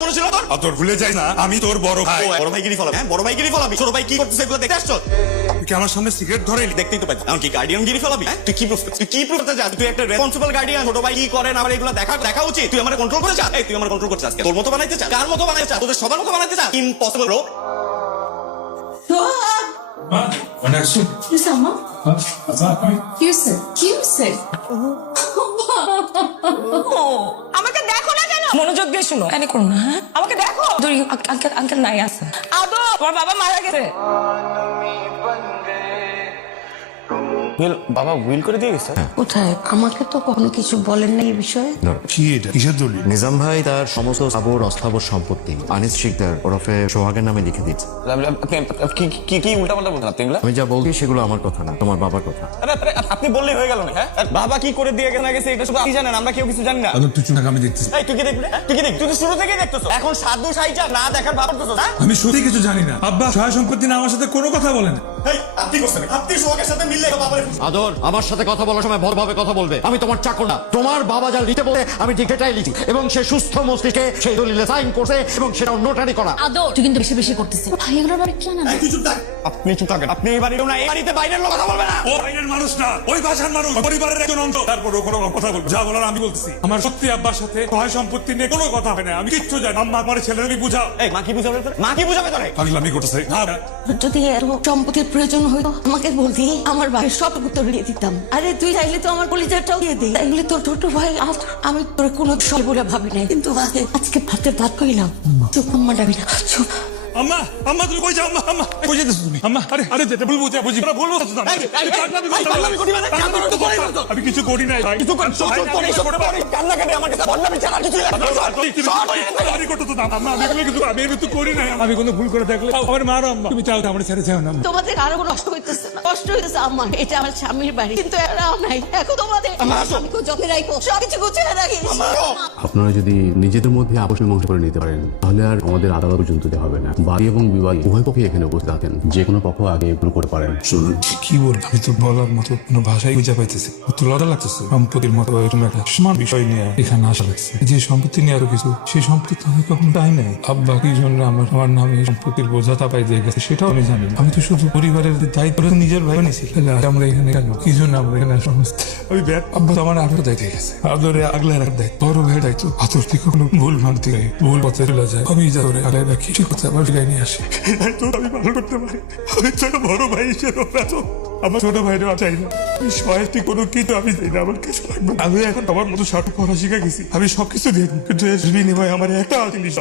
তোর ভুলে যাই না আমি তোর বড় ভাই। বড় ভাইগিরি ফলাবি, হ্যাঁ বড় ভাইগিরি ফলাবি। ছোট ভাই কি করতেছে এগুলো দেখতে আসছো? তুই কি আমার সামনে সিগারেট ধরে দেখতেই তো পাচ্ছি। এখন কি গার্ডিয়ান গিরি ফলাবি? হ্যাঁ তুই কি করতে চাস? তুই একটা রেসপন্সিবল গার্ডিয়ান। ছোট ভাই কি করে না এগুলো দেখা উচিত। তুই আমার কন্ট্রোল করে চাস? এই তুই আমার কন্ট্রোল করছিস আজকে। তোর মতো বানাইতে চাস? কার মতো বানাইতে চাস? তোদের সবার মতো বানাইতে চাস? Impossible bro. আমাকে দেখো না কেন? মনোযোগ দিয়ে শুনো। কেন করো না? হ্যাঁ আমাকে দেখো। আঙ্কেল নাই আছে। আদো তোমার বাবা মারা গেছে। বাবা উইল করে দিয়ে গেছে। কোথায়? আমাকে তো কখনো কিছু বলেন না এই বিষয়ে। কি এটা কিসের দলিল? নিজাম ভাই তার সমস্ত স্থাবর অস্থাবর সম্পত্তি আনিস শিকদার ওরফে সোহাগের নামে লিখে দিচ্ছে। কি উল্টা পাল্টা বলছেন আপনি এগুলা? আমি যা বলছি সেগুলো আমার কথা না, তোমার বাবার কথা। আরে আপনি বললেই হয়ে গেল না? হ্যাঁ বাবা কি করে দিয়ে গেছে এটা শুধু আপনি জানেন, আমরা কেউ কিছু জানি না। তুই চুপ থাক, আমি দেখতেছি। এই তুই কি দেখবি? তুই কি দেখবি? তুই তো শুরু থেকেই দেখতেছো। এখন সাধু সাইজা না দেখার ভাব করতেছো না? আমি সত্যি কিছু জানি না। আব্বা সহায় সম্পত্তি না আমার সাথে কোনো কথা বলেন। এই আপনি করছেন, আপনি সোহাগের সাথে মিললে বাবার আদর, আমার সাথে কথা বলার সময় ভদ্রভাবে কথা বলবে। আমি তোমার চাকর না। তোমার বাবা যা লিখতে বলে আমি ঠিক সেটাই লিখি এবং সে সুস্থ মস্তিষ্কে সেই দলিলে সাইন করছে এবং সেটাও নোটারি করা। আদর, তুই কিন্তু বেশি করতেছিস। ভাই এগুলোর বারে কেন না? তুই চুপ থাক। আপনি চুপ থাকেন। আপনি এই বাড়ির না, এই বাড়িতে বাইরের লোক কথা বলবে না। ও বাইরের মানুষ না, ওই ভাষার মানুষ, পরিবারের একজন অংশ। তারপরে কোনো কথা বলবো, যা বলার আমি বলতেছি। আমার সত্যি আব্বার সাথে সহায় সম্পত্তি নিয়ে কোনো কথা হয় না। আমি কিচ্ছু জানি। আম্মা আমার ছেলেকে বুঝাও। এই মা কি বুঝাবে তোরে? মা কি বুঝাবে তোরে? পাগলামি করতেছে না। যদি এত সম্পত্তির প্রয়োজন হইতো আমাকে বলতি, আমার ভাইয়ের সব উত্তর দিয়ে দিতাম। আরে তুই চাইলে তো আমার কলিজাটাও দিয়ে দিই। তাইলে তোর ছোট ভাই আমি তোর কোনো সব বলে ভাবি নাই, কিন্তু আজকে ভাতের ভাত কইলাম। চুপ আম্মা ডাবি না, চুপ। আম্মা আম্মা তুমি কই যাও? আম্মা আম্মা কই যেতেছ তুমি? আম্মা আরে যেতে বলবো যা বুঝি। তোরা বলবো তো না। আমি কিছু করি নাই ভাই। কিছু কান্না কাটে আমার কাছে বললাম ছাড়া কিছু আমি তো করি নাই। আমি কোনো ভুল করে থাকলে আমার মারো আম্মা। তুমি চাও তো আমার ছেড়ে যাও না। তোমাদের আরো কোনো কষ্ট হইতেছে না? কষ্ট হইতেছে আমার। এটা আমার স্বামীর বাড়ি, কিন্তু এরাও নাই। এখন তোমাদের স্বামীকেও যত্নে রাখো, সবকিছু গুছিয়ে রাখিস। আপনারা যদি নিজেদের মধ্যে আপোষ মীমাংসা করে নিতে পারেন তাহলে আর আমাদের আদালত পর্যন্ত যেতে হবে না। বাড়ি এবং বিবাহী উভয় পক্ষই এখানে উপস্থিত থাকেন। যে কোনো পক্ষ আগে ভুল করতে পারেন। কি বল? আমি তো বলার মতো কোনো ভাষাই বুঝা পাইতেছি। তো লড়া লাগতেছে সম্পত্তির মতো এরকম একটা সমান বিষয় নিয়ে এখানে আসা লাগছে। যে সম্পত্তি নিয়ে আরো কিছু, সেই সম্পত্তি তো আমি কখনো চাই নাই। আব্বা কি জন্য আমার নামে সম্পত্তির বোঝা চাপাই দিয়ে গেছে সেটাও আমি জানি না। আমি তো শুধু পরিবারের দায়িত্ব নিজের ভাই নিয়েছি। আমরা এখানে কেন, কি জন্য আমরা এখানে সমস্ত আমি ব্যাট আব্বা তো আমার আরো দায়িত্ব গেছে। আদরে আগলে রাখার দায়িত্ব, বড় ভাইয়ের দায়িত্ব। হাতর থেকে কোনো ভুল ভ্রান্তি গাই, ভুল পথে চলে যায়, আমি যা করে আগায় রাখি, ঠিক কথা আবার ফিরাই নিয়ে আসি। আমি ভালো করতে পারি। আমি ছোট বড় ভাই হিসেবে আমার ছোট ভাইরা চাই না। সহায়তি কোনো কিছু আমি চাই না, আমার কিছু লাগবে। আমি এখন আমার মতো শার্ট পড়া শিখে গেছি। আমি সবকিছু দিয়ে দিই, কিন্তু এর বিনিময়ে আমার একটা জিনিস